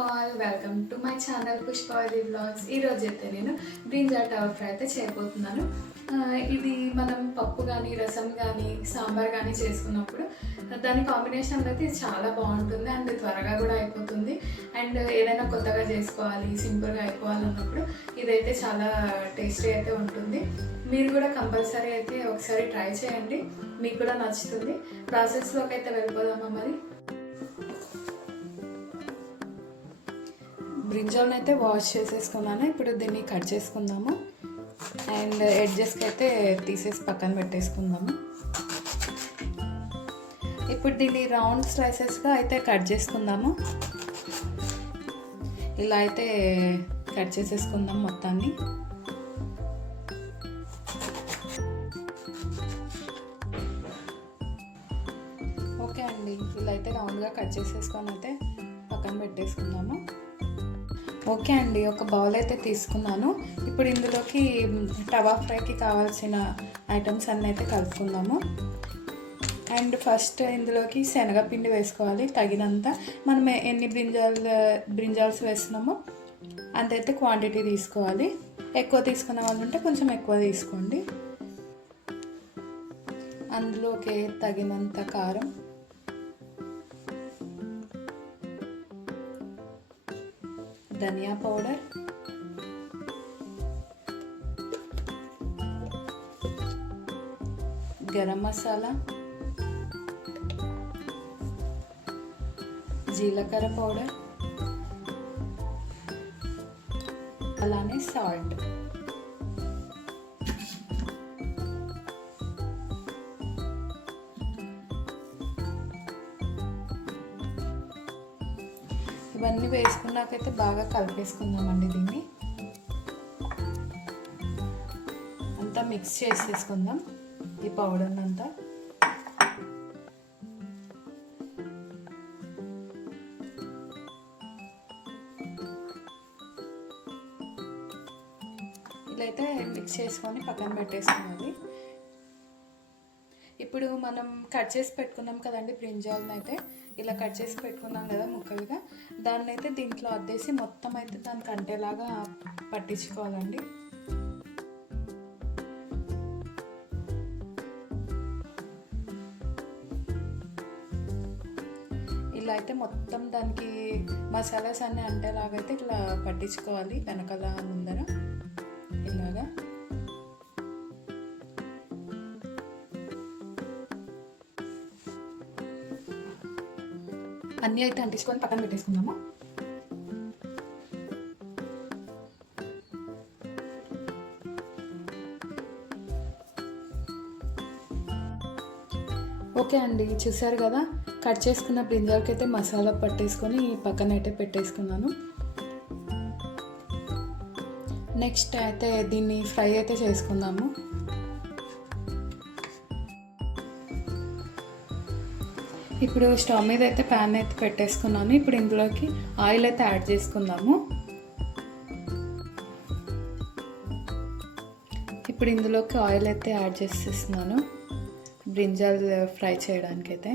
All welcome to my channel Pushpavathi vlogs. ఈరోజు అయితే నేను బ్రింజాల్ టవర్ ఫ్రై అయితే చేయబోతున్నాను. ఇది మనం పప్పు కానీ రసం కానీ సాంబార్ కానీ చేసుకున్నప్పుడు దాని కాంబినేషన్లో అయితే ఇది చాలా బాగుంటుంది అండ్ త్వరగా కూడా అయిపోతుంది. అండ్ ఏదైనా కొత్తగా చేసుకోవాలి సింపుల్గా అయిపోవాలన్నప్పుడు ఇదైతే చాలా టేస్టీ అయితే ఉంటుంది. మీరు కూడా కంపల్సరీ అయితే ఒకసారి ట్రై చేయండి, మీకు కూడా నచ్చుతుంది. ప్రాసెస్లోకి అయితే వెళ్ళిపోదామా మరి. బ్రింజాల్ని అయితే వాష్ చేసేసుకున్నాను. ఇప్పుడు దీన్ని కట్ చేసుకుందాము అండ్ ఎడ్జెస్కి అయితే తీసేసి పక్కన పెట్టేసుకుందాము. ఇప్పుడు దీన్ని రౌండ్ స్లైసెస్గా అయితే కట్ చేసుకుందాము. ఇలా అయితే కట్ చేసేసుకుందాం మొత్తాన్ని. ఓకే అండి, ఇలా అయితే రౌండ్గా కట్ చేసేసుకొని అయితే పక్కన పెట్టేసుకుందాము. ఓకే అండి, ఒక బౌల్ అయితే తీసుకున్నాను. ఇప్పుడు ఇందులోకి టవా ఫ్రైకి కావాల్సిన ఐటమ్స్ అన్నీ అయితే కలుపుకుందాము. అండ్ ఫస్ట్ ఇందులోకి శనగపిండి వేసుకోవాలి తగినంత. మనం ఎన్ని బ్రింజాల్స్ వేస్తున్నామో అంతైతే క్వాంటిటీ తీసుకోవాలి. ఎక్కువ తీసుకున్న వాళ్ళు ఉంటే కొంచెం ఎక్కువ తీసుకోండి. అందులోకి తగినంత కారం, ధనియా పౌడర్, గరం మసాలా, జీలకర్ర పౌడర్, అలానే సాల్ట్. ఇవన్నీ వేసుకున్నాకైతే బాగా కలిపేసుకుందామండి. దీన్ని అంతా మిక్స్ చేసేసుకుందాం, ఈ పౌడర్ అంతా. ఇలా అయితే మిక్స్ చేసుకొని పక్కన పెట్టేసుకోవాలి. ఇప్పుడు మనం కట్ చేసి పెట్టుకున్నాం కదండి బ్రింజాల్ని అయితే ఇలా కట్ చేసి పెట్టుకున్నాం కదా ముక్కలుగా, దాన్ని అయితే దీంట్లో అద్దేసి మొత్తం అయితే దానికి అంటేలాగా పట్టించుకోవాలండి. ఇలా అయితే మొత్తం దానికి మసాలాస్ అన్నీ అంటేలాగా అయితే ఇట్లా పట్టించుకోవాలి వెనకాల ముందర ఇలాగా. అన్నీ అయితే అంటించుకొని పక్కన పెట్టేసుకుందాము. ఓకే అండి, చూసారు కదా కట్ చేసుకున్న బ్రింజాల్కి అయితే మసాలా పట్టేసుకొని పక్కన అయితే పెట్టేసుకున్నాను. నెక్స్ట్ అయితే దీన్ని ఫ్రై అయితే చేసుకుందాము. ఇప్పుడు స్టవ్ మీద అయితే ప్యాన్ అయితే పెట్టేసుకున్నాను. ఇప్పుడు ఇందులోకి ఆయిల్ అయితే యాడ్ చేసుకుందాము. ఇప్పుడు ఇందులోకి ఆయిల్ అయితే యాడ్ చేసేస్తున్నాను బ్రింజాల్ ఫ్రై చేయడానికి అయితే.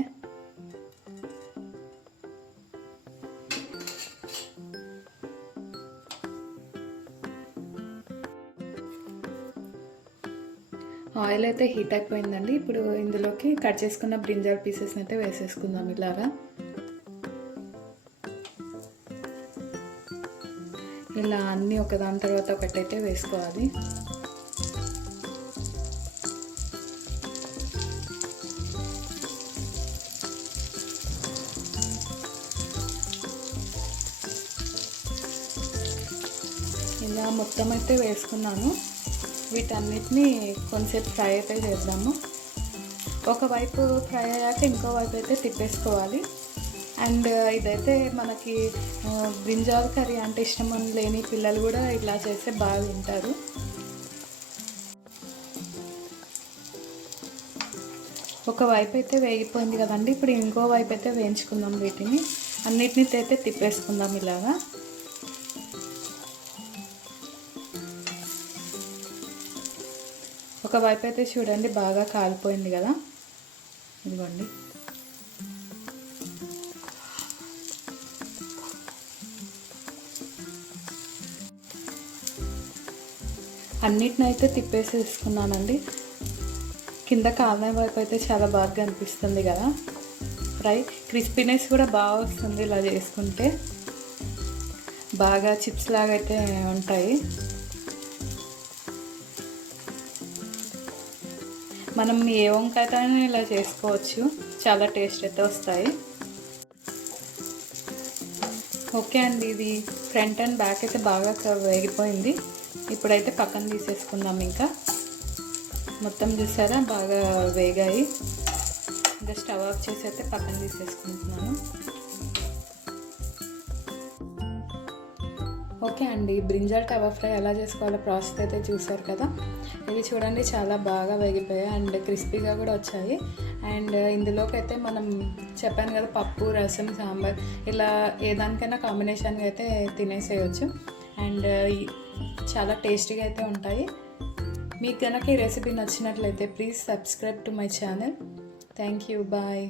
ఆయిల్ అయితే హీట్ అయిపోయిందండి. ఇప్పుడు ఇందులోకి కట్ చేసుకున్న బ్రింజాల్ పీసెస్ని అయితే వేసేసుకుందాం ఇలాగా. ఇలా అన్నీ ఒకదాని తర్వాత ఒకటైతే వేసుకోవాలి. ఇలా మొత్తం అయితే వేసుకున్నాను. వీటన్నిటిని కొంచెంసేపు ఫ్రై అయితే చేద్దాము. ఒకవైపు ఫ్రై అయ్యాక ఇంకో వైపు అయితే తిప్పేసుకోవాలి. అండ్ ఇదైతే మనకి బ్రింజాల్ కర్రీ అంటే ఇష్టం లేని పిల్లలు కూడా ఇలా చేస్తే బాగా తింటారు. ఒకవైపు అయితే వేగిపోయింది కదండి. ఇప్పుడు ఇంకో వైపు అయితే వేయించుకుందాం. వీటిని అన్నిటిని అయితే తిప్పేసుకుందాం ఇలాగా. ఒకవైపు అయితే చూడండి బాగా కాలిపోయింది కదా, ఇదిగోండి. అన్నిటిని అయితే తిప్పేసేసుకున్నానండి. కింద కాలిన వైపు అయితే చాలా బాగా అనిపిస్తుంది కదా ఫ్రై. క్రిస్పీనెస్ కూడా బాగా వస్తుంది ఇలా చేసుకుంటే. బాగా చిప్స్ లాగా అయితే ఉంటాయి. మనం ఏ వంకాయతో ఇలా చేసుకోవచ్చు, చాలా టేస్ట్ అయితే వస్తాయి. ఓకే అండి, ఇది ఫ్రంట్ అండ్ బ్యాక్ అయితే బాగా వేగిపోయింది. ఇప్పుడైతే పక్కన తీసేసుకుందాం. ఇంకా మొత్తం చూసారా బాగా వేగాయి. ఇంకా స్టవ్ ఆఫ్ చేసి అయితే పక్కన తీసేసుకుంటున్నాను. ఓకే అండి, బ్రింజాల్ టవా ఫ్రై ఎలా చేసుకోవాలో ప్రాసెస్ అయితే చూసారు కదా. ఇవి చూడండి చాలా బాగా వేగిపోయాయి అండ్ క్రిస్పీగా కూడా వచ్చాయి. అండ్ ఇందులోకి అయితే మనం చెప్పాను కదా, పప్పు, రసం, సాంబార్ ఇలా ఏదానికైనా కాంబినేషన్గా అయితే తినేసేయచ్చు. అండ్ చాలా టేస్టీగా అయితే ఉంటాయి. మీకు కనుక ఈ రెసిపీ నచ్చినట్లయితే please subscribe to my channel. Thank you, bye.